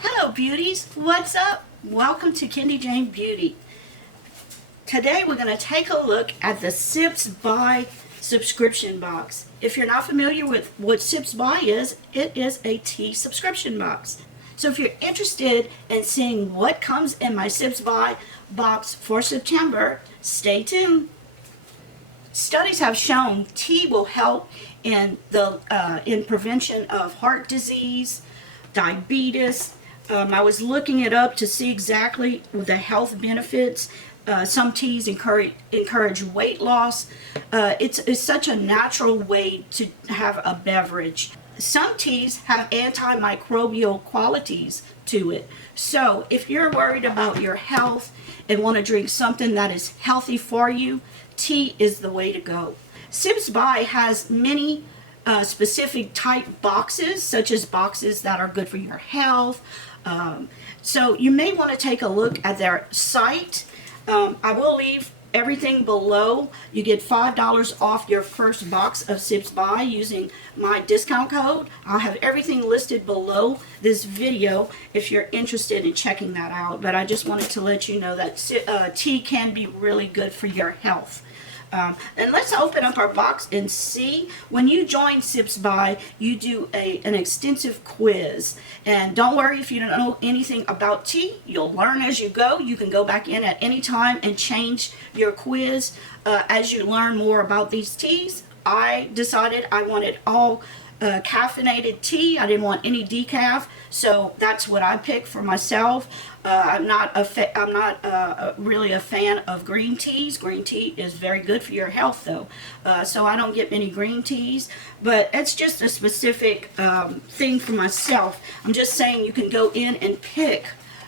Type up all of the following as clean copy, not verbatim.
Hello beauties, what's up? Welcome to Kendy Jane Beauty. Today we're going to take a look at the Sips By subscription box. If you're not familiar with what Sips By is, it is a tea subscription box. So if you're interested in seeing what comes in my Sips By box for September, stay tuned. Studies have shown tea will help in prevention of heart disease, diabetes. I was looking it up to see exactly the health benefits. Some teas encourage weight loss. It's such a natural way to have a beverage. Some teas have antimicrobial qualities to it. So if you're worried about your health and want to drink something that is healthy for you, tea is the way to go. Sips By has many specific type boxes, such as boxes that are good for your health. So you may want to take a look at their site. I will leave everything below. You get $5 off your first box of Sips By using my discount code. I'll have everything listed below this video if you're interested in checking that out. But I just wanted to let you know that tea can be really good for your health. And let's open up our box and see. When you join Sips By, you do an extensive quiz. And don't worry if you don't know anything about tea. You'll learn as you go. You can go back in at any time and change your quiz as you learn more about these teas. I decided I wanted all caffeinated tea. I didn't want any decaf, so that's what I picked for myself. I'm not really a fan of green teas. Green tea is very good for your health, though, so I don't get many green teas. But it's just a specific thing for myself. I'm just saying you can go in and pick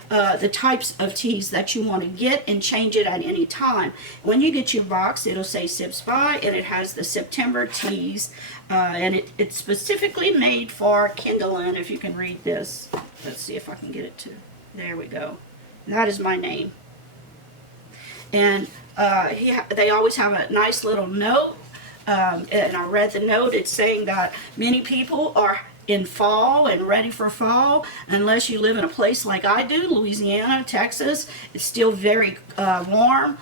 the types of teas that you want to get and change it at any time. When you get your box, it'll say Sips By, and it has the September teas, and it's specifically made for Kindle. If you can read this, let's see if I can get it to. There we go. That is my name. And they always have a nice little note, and I read the note. It's saying that many people are in fall and ready for fall. Unless you live in a place like I do, Louisiana, Texas, it's still very warm.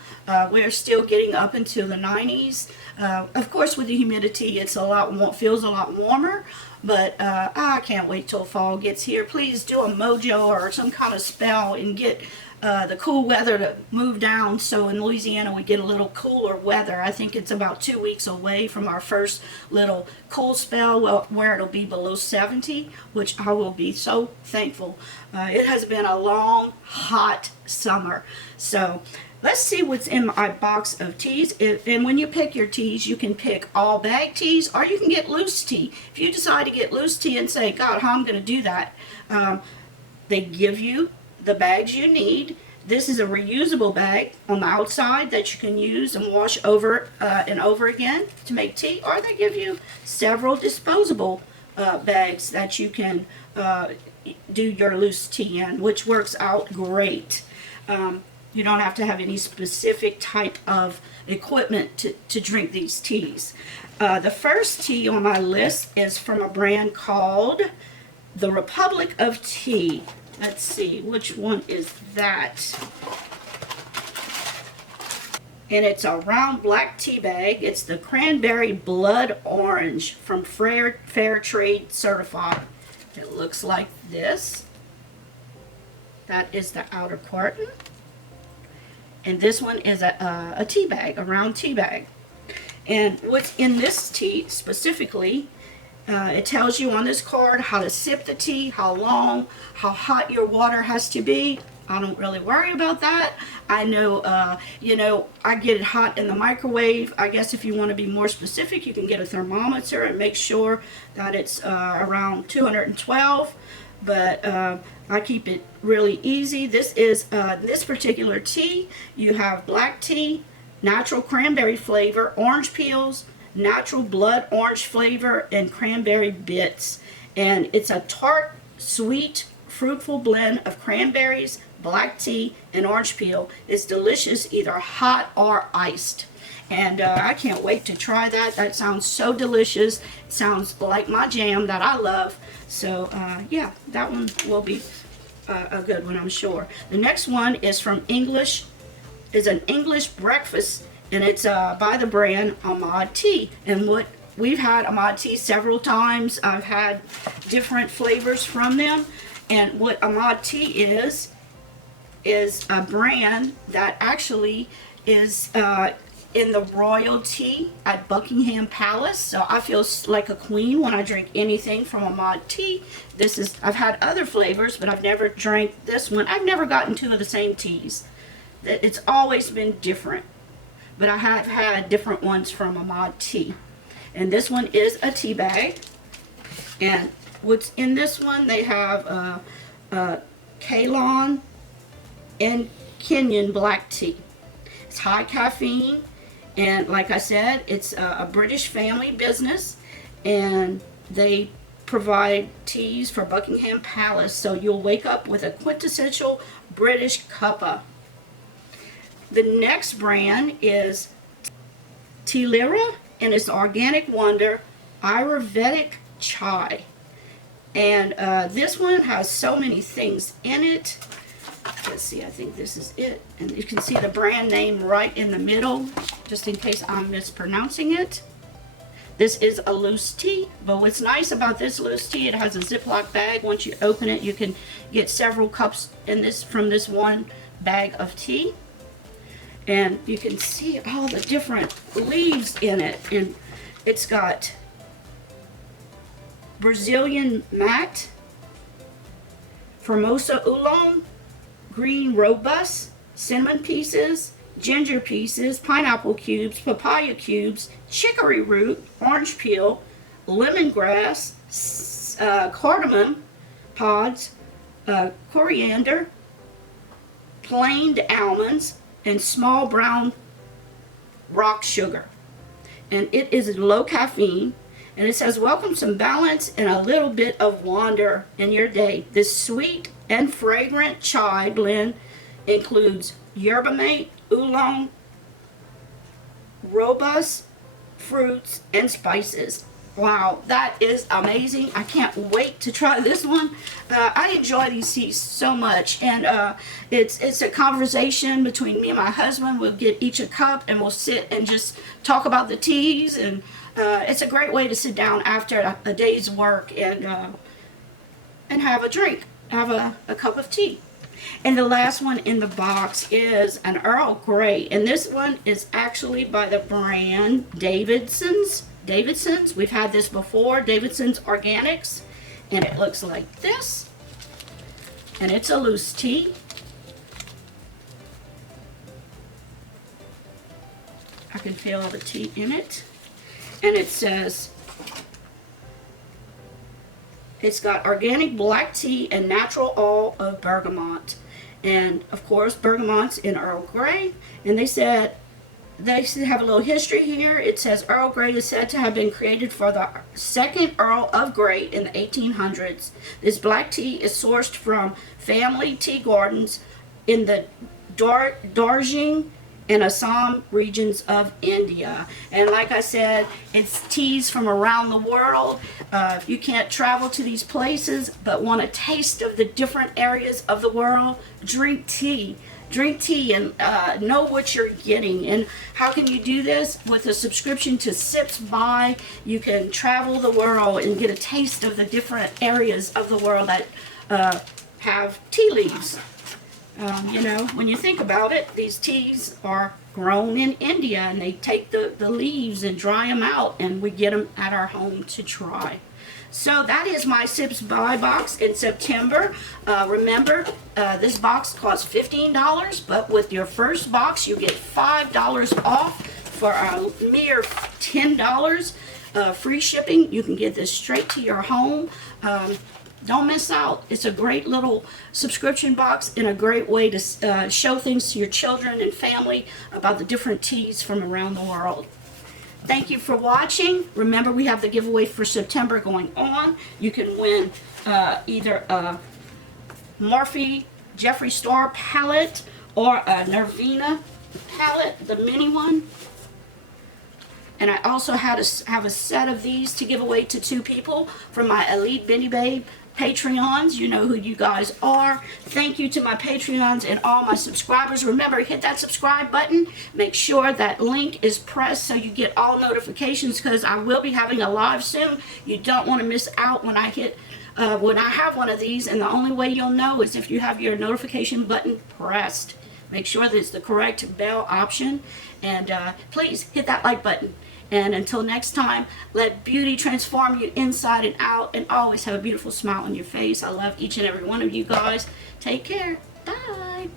We're still getting up into the 90s. Of course, with the humidity, it's feels a lot warmer. But I can't wait till fall gets here. Please do a mojo or some kind of spell and get the cool weather to move down, so in Louisiana we get a little cooler weather. I think it's about 2 weeks away from our first little cool spell where it'll be below 70, which I will be so thankful. It has been a long, hot summer. So let's see what's in my box of teas. And when you pick your teas, you can pick all bag teas, or you can get loose tea. If you decide to get loose tea and say, God, how I'm going to do that, they give you the bags you need. This is a reusable bag on the outside that you can use and wash over and over again to make tea, or they give you several disposable bags that you can do your loose tea in, which works out great. You don't have to have any specific type of equipment to drink these teas. The first tea on my list is from a brand called the Republic of Tea. Let's see, which one is that? And it's a round black tea bag. It's the Cranberry Blood Orange from Fair Trade Certified. It looks like this. That is the outer carton. And this one is a tea bag, a round tea bag. And what's in this tea specifically, it tells you on this card how to sip the tea, how long, how hot your water has to be. I don't really worry about that. I know, I get it hot in the microwave. I guess if you want to be more specific, you can get a thermometer and make sure that it's around 212. But I keep it really easy. This is this particular tea. You have black tea, natural cranberry flavor, orange peels, natural blood orange flavor, and cranberry bits. And it's a tart, sweet, fruitful blend of cranberries, black tea, and orange peel. It's delicious either hot or iced. And I can't wait to try that. That sounds so delicious. It sounds like my jam that I love. So yeah, that one will be a good one, I'm sure. The next one is from English, is an English breakfast, and it's by the brand Ahmad Tea. And what we've had Ahmad Tea several times. I've had different flavors from them. And what Ahmad Tea is a brand that actually is in the royalty at Buckingham Palace. So I feel like a queen when I drink anything from Ahmad Tea. I've had other flavors, but I've never drank this one. I've never gotten two of the same teas. It's always been different. But I have had different ones from Ahmad Tea. And this one is a tea bag. And what's in this one, they have Ceylon and Kenyan black tea. It's high caffeine, and like I said, it's a British family business, and they provide teas for Buckingham Palace, so you'll wake up with a quintessential British cuppa. The next brand is Telera, and it's Organic Wonder Ayurvedic chai. And this one has so many things in it. Let's see, I think this is it. And you can see the brand name right in the middle, just in case I'm mispronouncing it. This is a loose tea, but what's nice about this loose tea, it has a Ziploc bag. Once you open it, you can get several cups in this from this one bag of tea. And you can see all the different leaves in it. And it's got Brazilian mat, Formosa oolong, green robust, cinnamon pieces, ginger pieces, pineapple cubes, papaya cubes, chicory root, orange peel, lemongrass, cardamom pods, coriander, planed almonds, and small brown rock sugar. And it is low caffeine. And it says, welcome some balance and a little bit of wonder in your day. This sweet and fragrant chai blend includes yerba mate, oolong, robust fruits, and spices. Wow, that is amazing. I can't wait to try this one. I enjoy these teas so much. And it's a conversation between me and my husband. We'll get each a cup and we'll sit and just talk about the teas. And it's a great way to sit down after a day's work and have a drink, have a cup of tea. And the last one in the box is an Earl Grey. And this one is actually by the brand Davidson's. We've had this before, Davidson's Organics. And it looks like this. And it's a loose tea. I can feel the tea in it. And it says, it's got organic black tea and natural oil of bergamot. And of course, bergamot's in Earl Grey. And they said, they have a little history here. It says Earl Grey is said to have been created for the second Earl of Grey in the 1800s. This black tea is sourced from family tea gardens in the Darjeeling and Assam regions of India. And like I said, it's teas from around the world. If you can't travel to these places but want a taste of the different areas of the world, drink tea. Drink tea and know what you're getting. And how can you do this? With a subscription to Sips By, you can travel the world and get a taste of the different areas of the world that have tea leaves. You know, when you think about it, these teas are grown in India, and they take the leaves and dry them out, and we get them at our home to try. So that is my Sips By box in September. Remember, this box costs $15, but with your first box, you get $5 off for a mere $10. Free shipping. You can get this straight to your home. Don't miss out. It's a great little subscription box and a great way to show things to your children and family about the different teas from around the world. Thank you for watching. Remember, we have the giveaway for September going on. You can win either a Morphe Jeffree Star palette or a Nervina palette, the mini one. And I also have a set of these to give away to 2 people from my Elite Bindi Babe Patreons, you know who you guys are. Thank you to my Patreons and all my subscribers. Remember, hit that subscribe button. Make sure that link is pressed so you get all notifications, because I will be having a live soon. You don't want to miss out when I have one of these, and the only way you'll know is if you have your notification button pressed. Make sure that it's the correct bell option, and please hit that like button. And until next time, let beauty transform you inside and out, and always have a beautiful smile on your face. I love each and every one of you guys. Take care. Bye.